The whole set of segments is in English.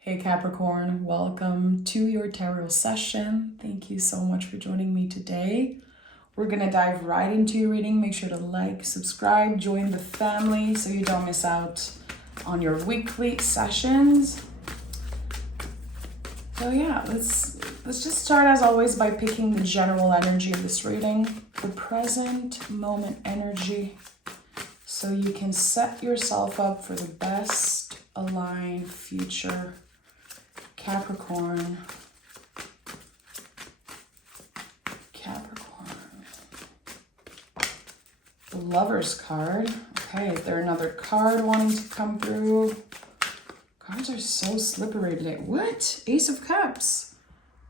Hey Capricorn, welcome to your tarot session. Thank you so much for joining me today. We're gonna dive right into your reading. Make sure to like, subscribe, join the family so you don't miss out on your weekly sessions. So yeah, let's just start as always by picking the general energy of this reading, the present moment energy, so you can set yourself up for the best aligned future. Capricorn. The Lover's card. Okay, is there another card wanting to come through? Cards are so slippery today. What? Ace of Cups.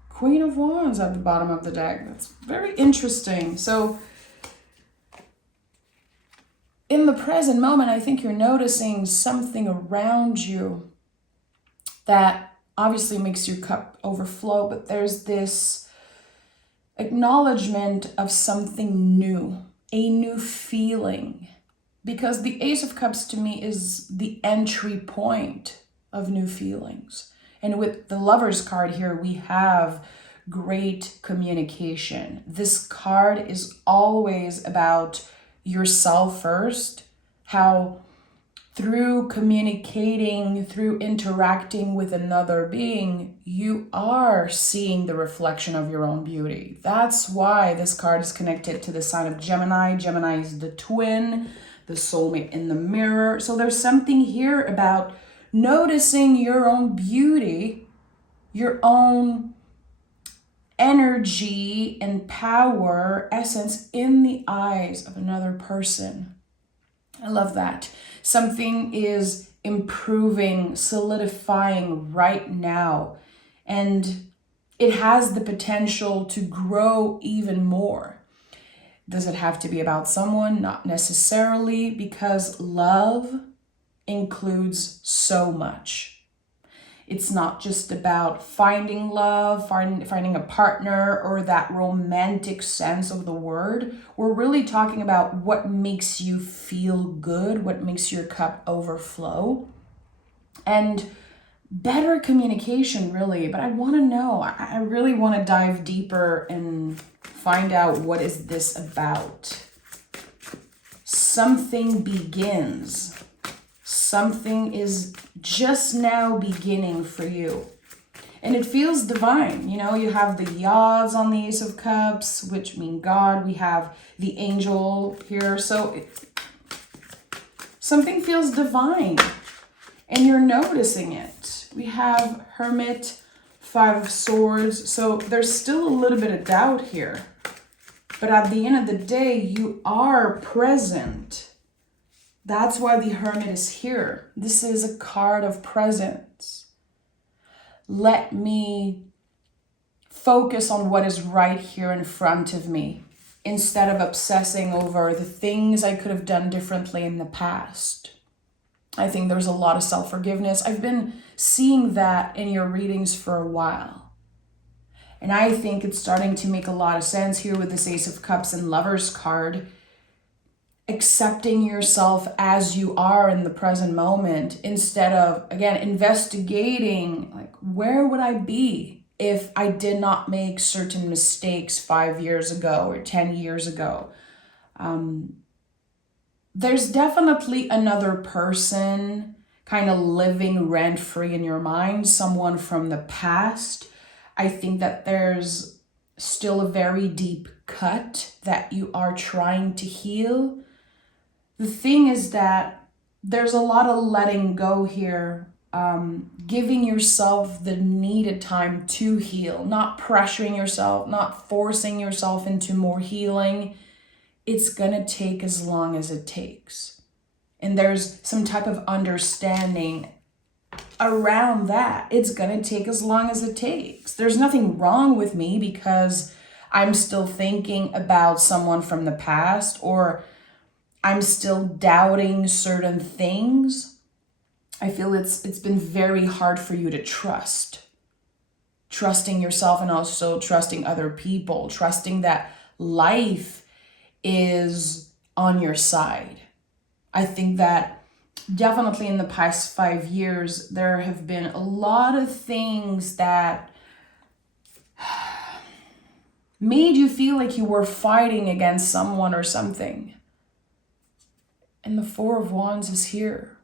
Queen of Wands at the bottom of the deck. That's very interesting. So, in the present moment, I think you're noticing something around you that obviously makes your cup overflow, but there's this acknowledgement of something new, a new feeling. Because the Ace of Cups to me is the entry point of new feelings. And with the Lover's card here, we have great communication. This card is always about yourself first, how through communicating, through interacting with another being, you are seeing the reflection of your own beauty. That's why this card is connected to the sign of Gemini. Gemini is the twin, the soulmate in the mirror. So there's something here about noticing your own beauty, your own energy and power, essence in the eyes of another person. I love that. Something is improving, solidifying right now, and it has the potential to grow even more. Does it have to be about someone? Not necessarily, because love includes so much. It's not just about finding love, finding a partner, or that romantic sense of the word. We're really talking about what makes you feel good, what makes your cup overflow. And better communication, really. But I want to know, I really want to dive deeper and find out, what is this about? Something begins. Something is just now beginning for you. And it feels divine. You know, you have the Yaws on the Ace of Cups, which mean God. We have the angel here. So something feels divine, and you're noticing it. We have Hermit, Five of Swords. So there's still a little bit of doubt here. But at the end of the day, you are present. That's why the Hermit is here. This is a card of presence. Let me focus on what is right here in front of me, instead of obsessing over the things I could have done differently in the past. I think there's a lot of self-forgiveness. I've been seeing that in your readings for a while. And I think it's starting to make a lot of sense here with this Ace of Cups and Lover's card. Accepting yourself as you are in the present moment, instead of, again, investigating, like, where would I be if I did not make certain mistakes 5 years ago or 10 years ago? There's definitely another person kind of living rent-free in your mind, someone from the past. I think that there's still a very deep cut that you are trying to heal. The thing is that there's a lot of letting go here, giving yourself the needed time to heal, not pressuring yourself, not forcing yourself into more healing. It's gonna take as long as it takes. And there's some type of understanding around that. It's gonna take as long as it takes. There's nothing wrong with me because I'm still thinking about someone from the past, or I'm still doubting certain things. I feel it's been very hard for you to trusting yourself, and also trusting other people, trusting that life is on your side. I think that definitely in the past 5 years, there have been a lot of things that made you feel like you were fighting against someone or something. And the Four of Wands is here.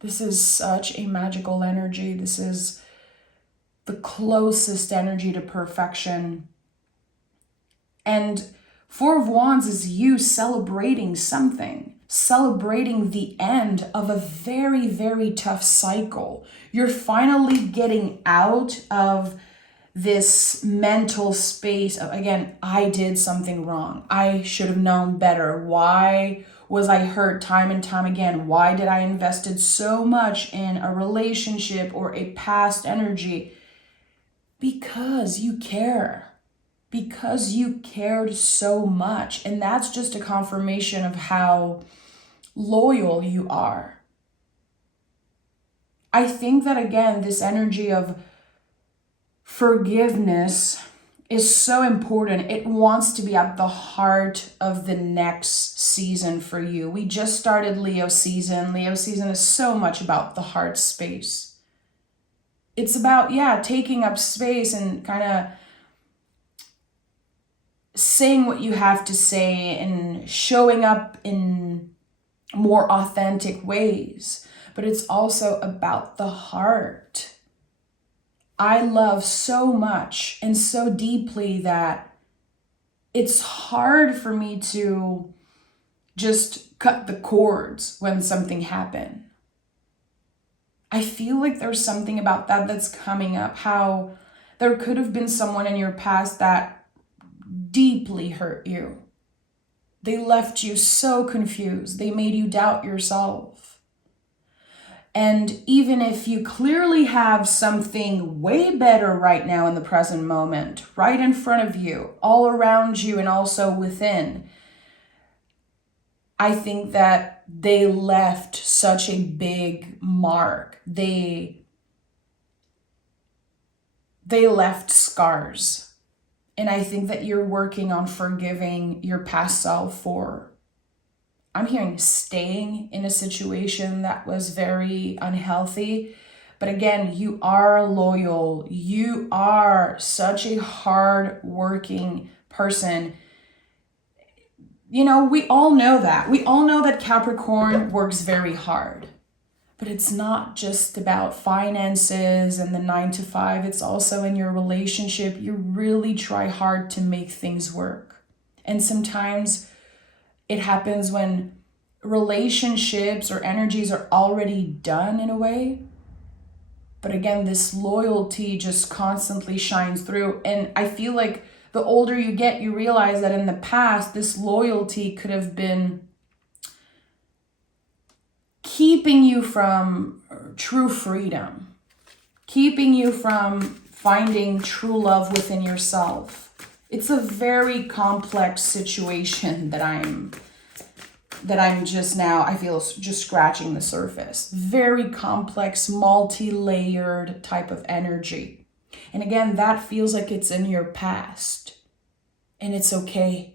This is such a magical energy. This is the closest energy to perfection. And Four of Wands is you celebrating something, celebrating the end of a very, very tough cycle. You're finally getting out of this mental space of, again, I did something wrong. I should have known better. Why was I hurt time and time again? Why did I invested so much in a relationship or a past energy? Because you care. Because you cared so much. And that's just a confirmation of how loyal you are. I think that, again, this energy of forgiveness is so important. It wants to be at the heart of the next season for you. We just started Leo season. Leo season is so much about the heart space. It's about, taking up space and kind of saying what you have to say and showing up in more authentic ways. But it's also about the heart. I love so much and so deeply that it's hard for me to just cut the cords when something happened. I feel like there's something about that that's coming up, how there could have been someone in your past that deeply hurt you. They left you so confused. They made you doubt yourself. And even if you clearly have something way better right now in the present moment, right in front of you, all around you, and also within, I think that they left such a big mark. They left scars. And I think that you're working on forgiving your past self for, I'm hearing, staying in a situation that was very unhealthy. But again, you are loyal. You are such a hard-working person. You know, we all know that. We all know that Capricorn works very hard. But it's not just about finances and the 9 to 5. It's also in your relationship. You really try hard to make things work. And sometimes it happens when relationships or energies are already done in a way. But again, this loyalty just constantly shines through. And I feel like the older you get, you realize that in the past, this loyalty could have been keeping you from true freedom, keeping you from finding true love within yourself. It's a very complex situation that I'm just now, I feel, just scratching the surface. Very complex, multi-layered type of energy. And again, that feels like it's in your past. And it's okay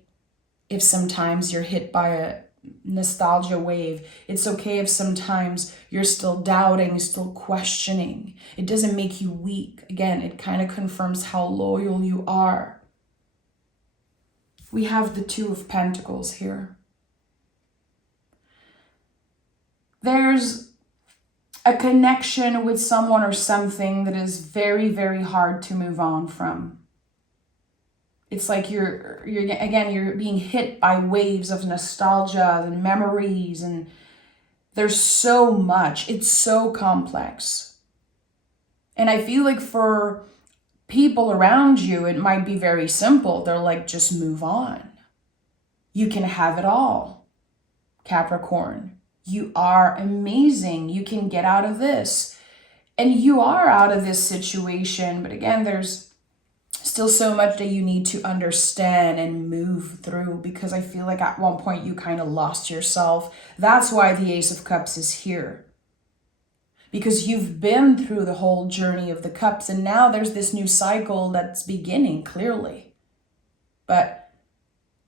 if sometimes you're hit by a nostalgia wave. It's okay if sometimes you're still doubting, still questioning. It doesn't make you weak. Again, it kind of confirms how loyal you are. We have the Two of Pentacles here. There's a connection with someone or something that is very, very hard to move on from. It's like you're being hit by waves of nostalgia and memories, and there's so much. It's so complex. And I feel like for people around you, it might be very simple. They're like, just move on. You can have it all, Capricorn. You are amazing. You can get out of this. And you are out of this situation. But again, there's still so much that you need to understand and move through, because I feel like at one point you kind of lost yourself. That's why the Ace of Cups is here. Because you've been through the whole journey of the cups, and now there's this new cycle that's beginning, clearly. But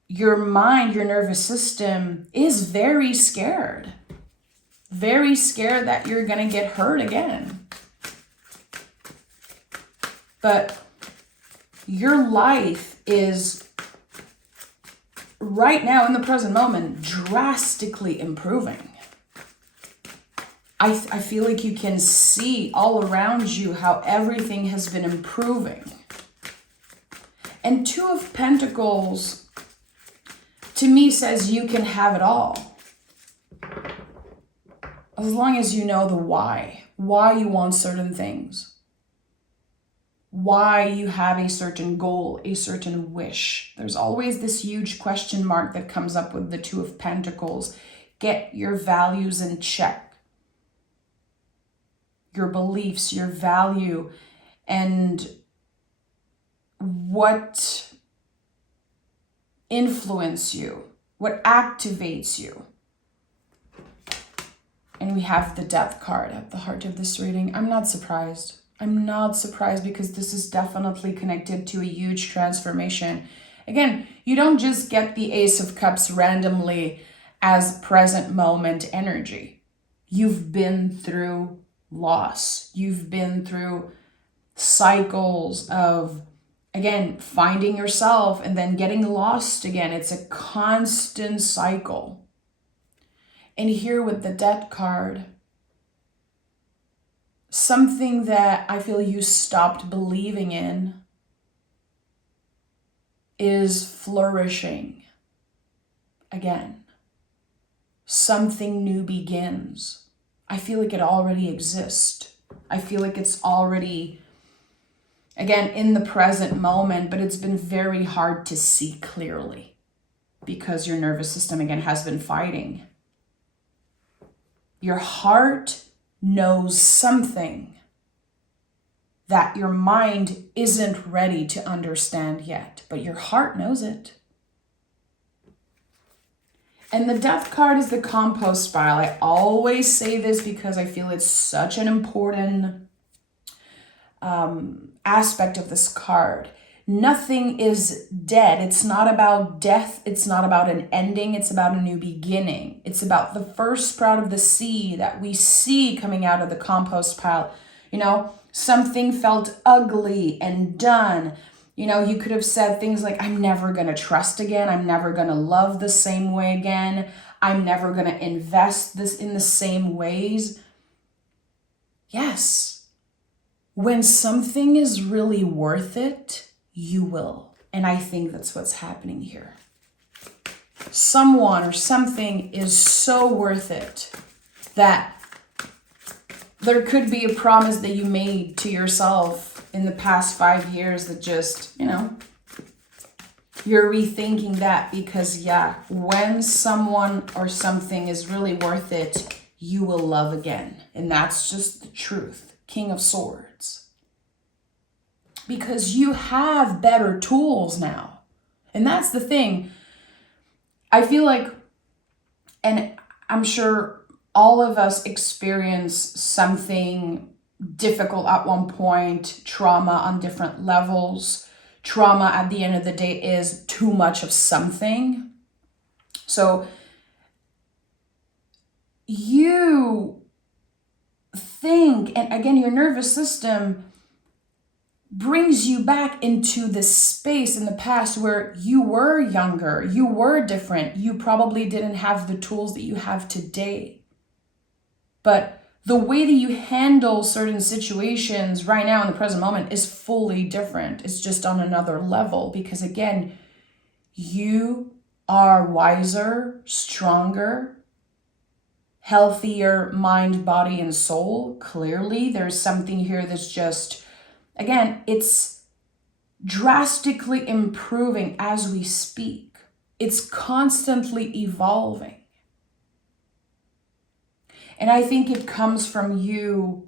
your mind, your nervous system is very scared. very scared that you're going to get hurt again. But your life is right now in the present moment drastically improving. I feel like you can see all around you how everything has been improving. And Two of Pentacles, to me, says you can have it all. As long as you know the why you want certain things, why you have a certain goal, a certain wish. There's always this huge question mark that comes up with the Two of Pentacles. Get your values in check. Your beliefs, your value, and what influence you, what activates you. And we have the Death card at the heart of this reading. I'm not surprised. I'm not surprised because this is definitely connected to a huge transformation. Again, you don't just get the Ace of Cups randomly as present moment energy. You've been through loss. You've been through cycles of, again, finding yourself and then getting lost again. It's a constant cycle. And here with the Death card, something that I feel you stopped believing in is flourishing again. Something new begins. I feel like it already exists. I feel like it's already, again, in the present moment, but it's been very hard to see clearly because your nervous system, again, has been fighting. Your heart knows something that your mind isn't ready to understand yet, but your heart knows it. And the Death card is the compost spiral. I always say this because I feel it's such an important aspect of this card. Nothing is dead. It's not about death. It's not about an ending. It's about a new beginning. It's about the first sprout of the seed that we see coming out of the compost pile. You know, something felt ugly and done. You know, you could have said things like, I'm never going to trust again. I'm never going to love the same way again. I'm never going to invest this in the same ways. Yes. When something is really worth it, you will. And I think that's what's happening here. Someone or something is so worth it that there could be a promise that you made to yourself in the past 5 years that just, you know, you're rethinking that because, yeah, when someone or something is really worth it, you will love again. And that's just the truth. King of Swords. Because you have better tools now. And that's the thing. I feel like, and I'm sure all of us experience something difficult at one point, trauma on different levels. Trauma at the end of the day is too much of something. So you think, and again, your nervous system brings you back into this space in the past where you were younger, you were different, you probably didn't have the tools that you have today. But the way that you handle certain situations right now in the present moment is fully different. It's just on another level because, again, you are wiser, stronger, healthier mind, body, and soul. Clearly, there's something here that's just, again, it's drastically improving as we speak. It's constantly evolving. And I think it comes from you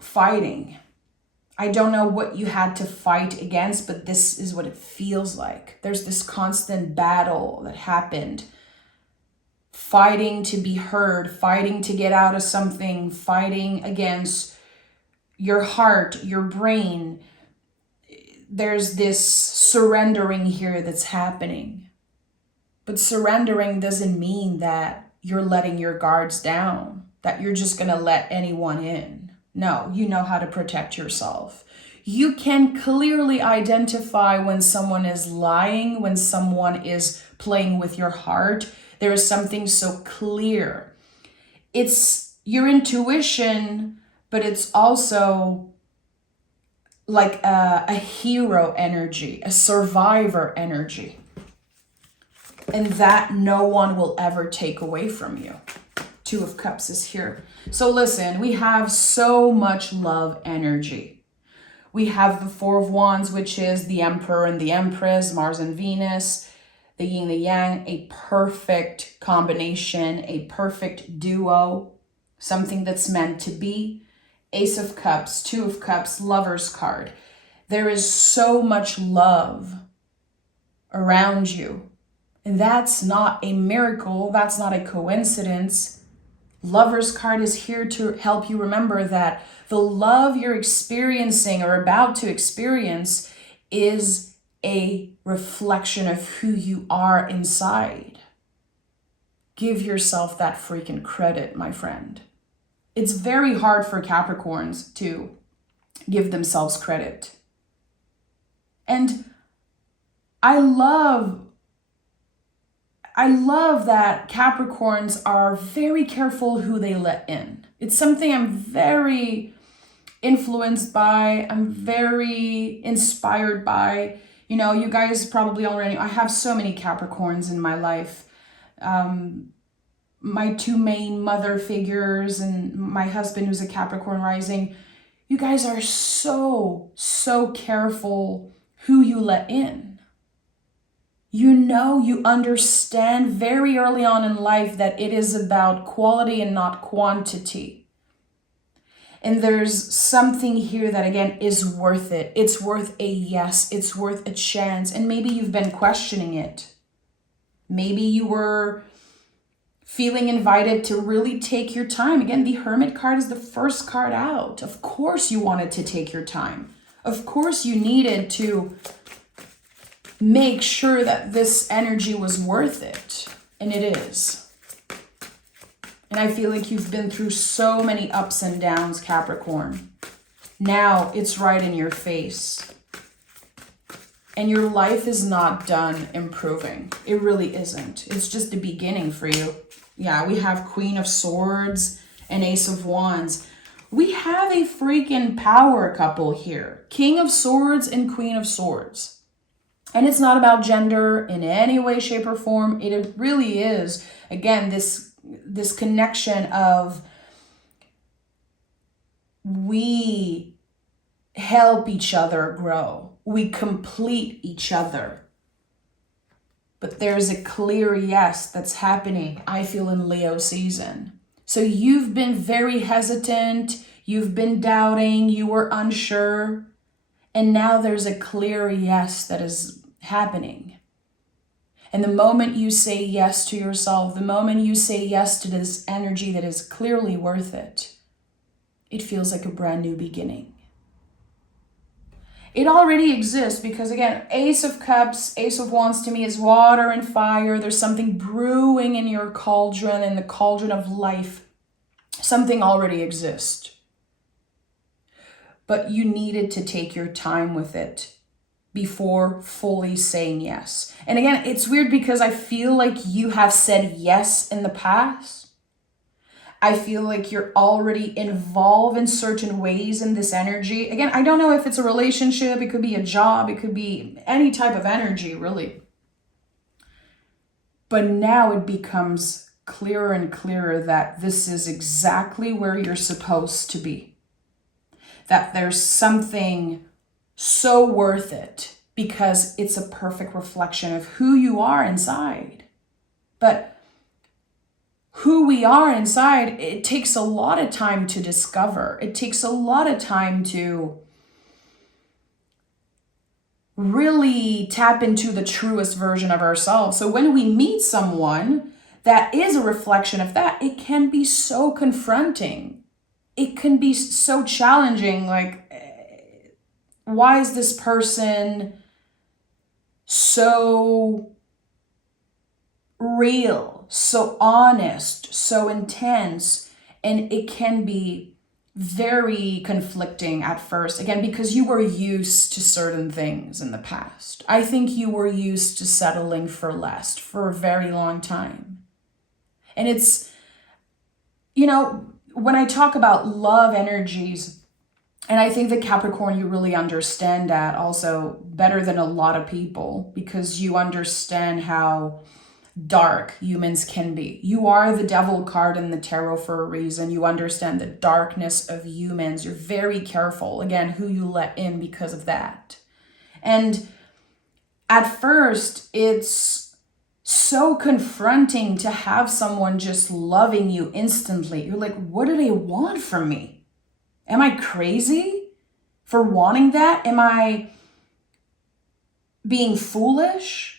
fighting. I don't know what you had to fight against, but this is what it feels like. There's this constant battle that happened. Fighting to be heard, fighting to get out of something, fighting against your heart, your brain. There's this surrendering here that's happening. But surrendering doesn't mean that you're letting your guards down, that you're just going to let anyone in. No, you know how to protect yourself. You can clearly identify when someone is lying, when someone is playing with your heart. There is something so clear. It's your intuition, but it's also like a hero energy, a survivor energy. And that no one will ever take away from you. Two of Cups is here. So listen, we have so much love energy. We have the Four of Wands, which is the Emperor and the Empress, Mars and Venus, the yin, the yang, a perfect combination, a perfect duo, something that's meant to be. Ace of Cups, Two of Cups, Lover's card. There is so much love around you. And that's not a miracle. That's not a coincidence. Lover's card is here to help you remember that the love you're experiencing or about to experience is a reflection of who you are inside. Give yourself that freaking credit, my friend. It's very hard for Capricorns to give themselves credit. And I love that Capricorns are very careful who they let in. It's something I'm very influenced by. I'm very inspired by. You know, you guys probably already know, I have so many Capricorns in my life. My two main mother figures and my husband who's a Capricorn rising. You guys are so careful who you let in. You know, you understand very early on in life that it is about quality and not quantity. And there's something here that, again, is worth it. It's worth a yes. It's worth a chance. And maybe you've been questioning it. Maybe you were feeling invited to really take your time. Again, the Hermit card is the first card out. Of course you wanted to take your time. Of course you needed to make sure that this energy was worth it. And it is. And I feel like you've been through so many ups and downs, Capricorn. Now it's right in your face. And your life is not done improving. It really isn't. It's just the beginning for you. Yeah, we have Queen of Swords and Ace of Wands. We have a freaking power couple here. King of Swords and Queen of Swords. And it's not about gender in any way, shape, or form. It really is, again, this connection of we help each other grow. We complete each other. But there's a clear yes that's happening, I feel, in Leo season. So you've been very hesitant. You've been doubting. You were unsure. And now there's a clear yes that is happening. And the moment you say yes to yourself, the moment you say yes to this energy that is clearly worth it, it feels like a brand new beginning. It already exists because, again, Ace of Cups, Ace of Wands to me is water and fire. There's something brewing in your cauldron, in the cauldron of life. Something already exists. But you needed to take your time with it before fully saying yes. And again, it's weird because I feel like you have said yes in the past. I feel like you're already involved in certain ways in this energy. Again, I don't know if it's a relationship, it could be a job, it could be any type of energy, really. But now it becomes clearer and clearer that this is exactly where you're supposed to be. That there's something so worth it because it's a perfect reflection of who you are inside. But who we are inside, it takes a lot of time to discover. It takes a lot of time to really tap into the truest version of ourselves. So when we meet someone that is a reflection of that, it can be so confronting. It can be so challenging. Like, why is this person so real? so honest, so intense, and it can be very conflicting at first. Again, because you were used to certain things in the past. I think you were used to settling for less for a very long time. And it's, when I talk about love energies, and I think that Capricorn, you really understand that also better than a lot of people, because you understand how dark humans can be. You are the devil card in the tarot for a reason. You understand the darkness of humans. You're very careful, again, who you let in because of that. And at first, it's so confronting to have someone just loving you instantly. You're like, what do they want from me? Am I crazy for wanting that? Am I being foolish?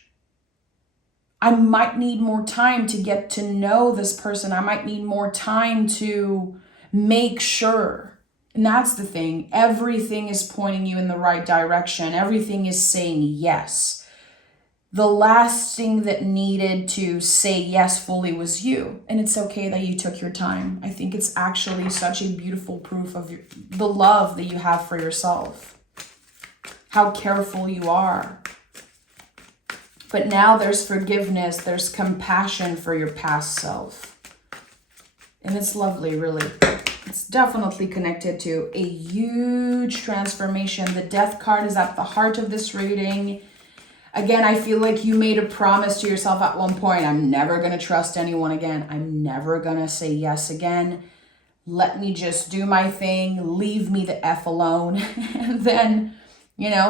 I might need more time to get to know this person. I might need more time to make sure. And that's the thing. Everything is pointing you in the right direction. Everything is saying yes. The last thing that needed to say yes fully was you. And it's okay that you took your time. I think it's actually such a beautiful proof of the love that you have for yourself. How careful you are. But now there's forgiveness, there's compassion for your past self. And it's lovely, really. It's definitely connected to a huge transformation. The Death card is at the heart of this reading. Again, I feel like you made a promise to yourself at one point. I'm never going to trust anyone again. I'm never going to say yes again. Let me just do my thing. Leave me the F alone. And then,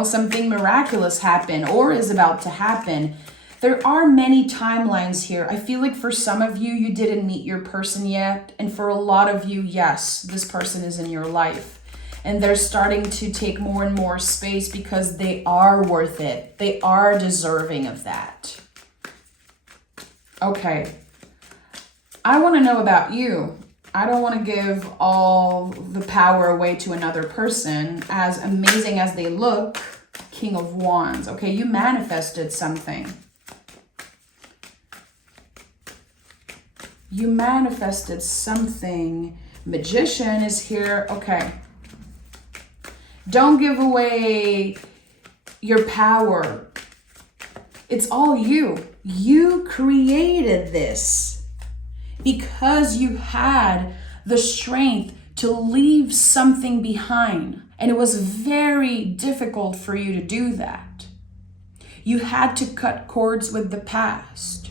something miraculous happened or is about to happen. There are many timelines here. I feel like for some of you, you didn't meet your person yet. And for a lot of you, yes, this person is in your life. And they're starting to take more and more space because they are worth it. They are deserving of that. Okay. I want to know about you. I don't want to give all the power away to another person. As amazing as they look, King of Wands. Okay, you manifested something. You manifested something. Magician is here. Okay. Don't give away your power. It's all you. You created this. Because you had the strength to leave something behind. And it was very difficult for you to do that. You had to cut cords with the past.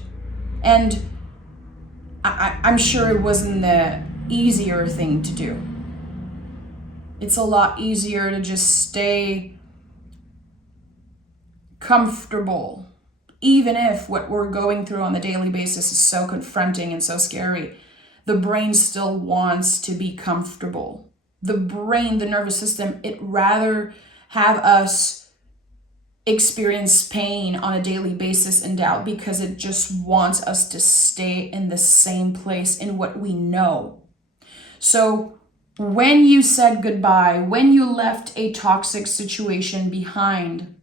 And I'm sure it wasn't the easier thing to do. It's a lot easier to just stay comfortable. Even if what we're going through on a daily basis is so confronting and so scary, the brain still wants to be comfortable. The brain, the nervous system, it rather have us experience pain on a daily basis and doubt because it just wants us to stay in the same place in what we know. So when you said goodbye, when you left a toxic situation behind,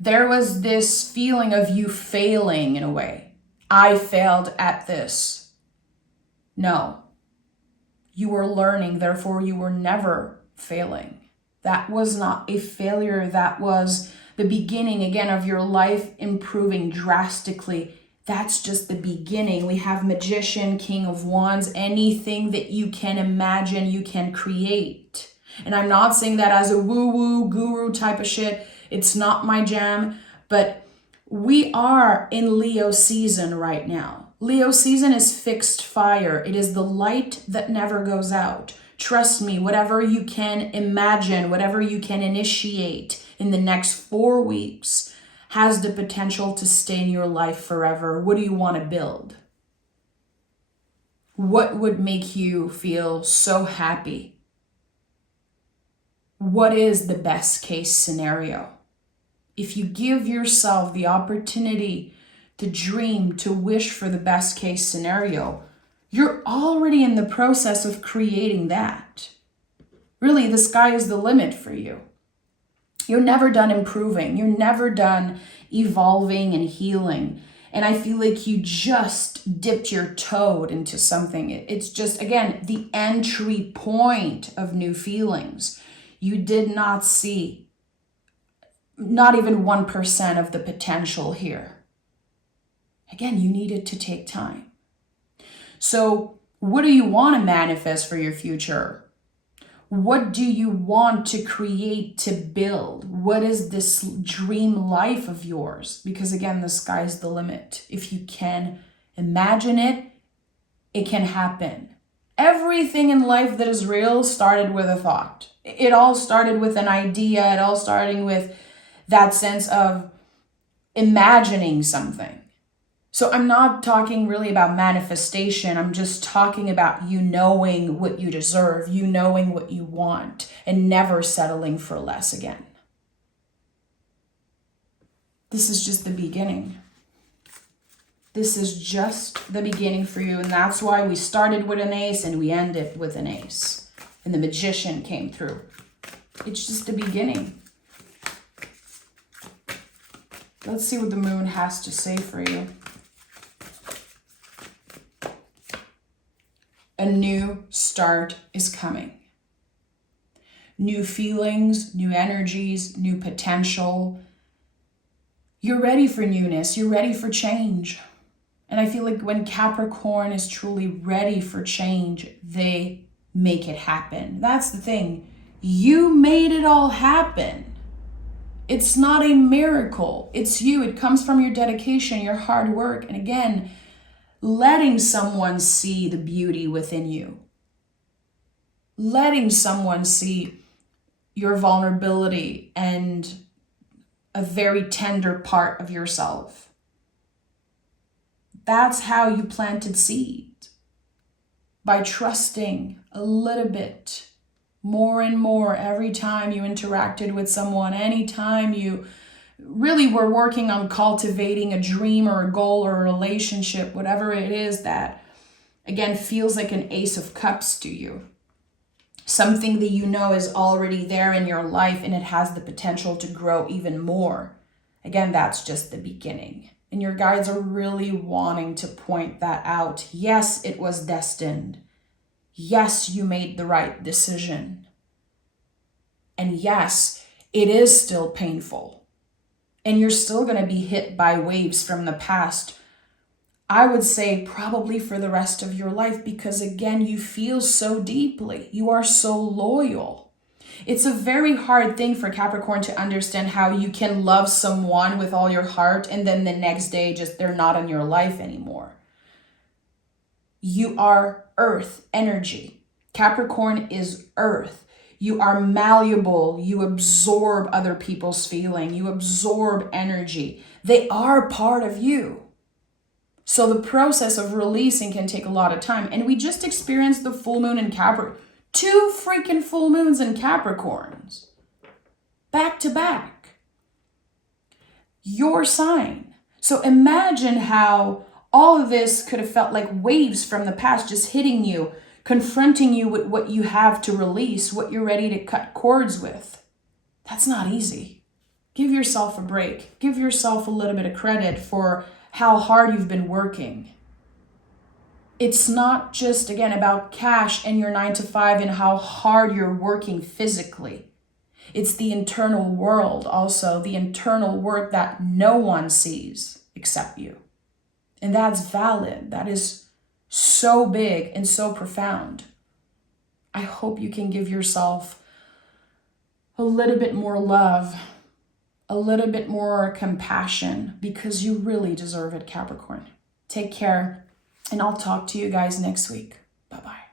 there was this feeling of you failing in a way. I failed at this. No. You were learning, therefore you were never failing. That was not a failure. That was the beginning, again, of your life improving drastically. That's just the beginning. We have Magician, King of Wands. Anything that you can imagine, you can create. And I'm not saying that as a woo-woo guru type of shit. It's not my jam, but we are in Leo season right now. Leo season is fixed fire. It is the light that never goes out. Trust me, whatever you can imagine, whatever you can initiate in the next 4 weeks has the potential to stay in your life forever. What do you want to build? What would make you feel so happy? What is the best case scenario? If you give yourself the opportunity to dream, to wish for the best case scenario, you're already in the process of creating that. Really, the sky is the limit for you. You're never done improving. You're never done evolving and healing. And I feel like you just dipped your toe into something. It's just, again, the entry point of new feelings. You did not see not even 1% of the potential here. Again, you needed to take time. So what do you want to manifest for your future? What do you want to create, to build? What is this dream life of yours? Because again, the sky's the limit. If you can imagine it, it can happen. Everything in life that is real started with a thought. It all started with an idea. It all starting with that sense of imagining something. So I'm not talking really about manifestation. I'm just talking about you knowing what you deserve, you knowing what you want, and never settling for less again. This is just the beginning. This is just the beginning for you. And that's why we started with an ace and we ended with an ace. And the magician came through. It's just the beginning. Let's see what the moon has to say for you. A new start is coming. New feelings, new energies, new potential. You're ready for newness. You're ready for change. And I feel like when Capricorn is truly ready for change, they make it happen. That's the thing. You made it all happen. It's not a miracle. It's you. It comes from your dedication, your hard work. And again, letting someone see the beauty within you. Letting someone see your vulnerability and a very tender part of yourself. That's how you planted seed. By trusting a little bit more and more every time you interacted with someone, anytime you really were working on cultivating a dream or a goal or a relationship, whatever it is that, again, feels like an ace of cups to you. Something that you know is already there in your life and it has the potential to grow even more. Again, that's just the beginning. And your guides are really wanting to point that out. Yes, it was destined. Yes, you made the right decision. And yes, it is still painful. And you're still going to be hit by waves from the past. I would say probably for the rest of your life, because again, you feel so deeply. You are so loyal. It's a very hard thing for Capricorn to understand how you can love someone with all your heart and then the next day just they're not in your life anymore. You are earth energy. Capricorn is earth. You are malleable. You absorb other people's feeling. You absorb energy. They are part of you. So the process of releasing can take a lot of time. And we just experienced the full moon in Capricorn. 2 freaking full moons in Capricorns. Back to back. Your sign. So imagine how all of this could have felt like waves from the past just hitting you, confronting you with what you have to release, what you're ready to cut cords with. That's not easy. Give yourself a break. Give yourself a little bit of credit for how hard you've been working. It's not just, again, about cash and your 9 to 5 and how hard you're working physically. It's the internal world also, the internal work that no one sees except you. And that's valid. That is so big and so profound. I hope you can give yourself a little bit more love, a little bit more compassion, because you really deserve it, Capricorn. Take care, and I'll talk to you guys next week. Bye-bye.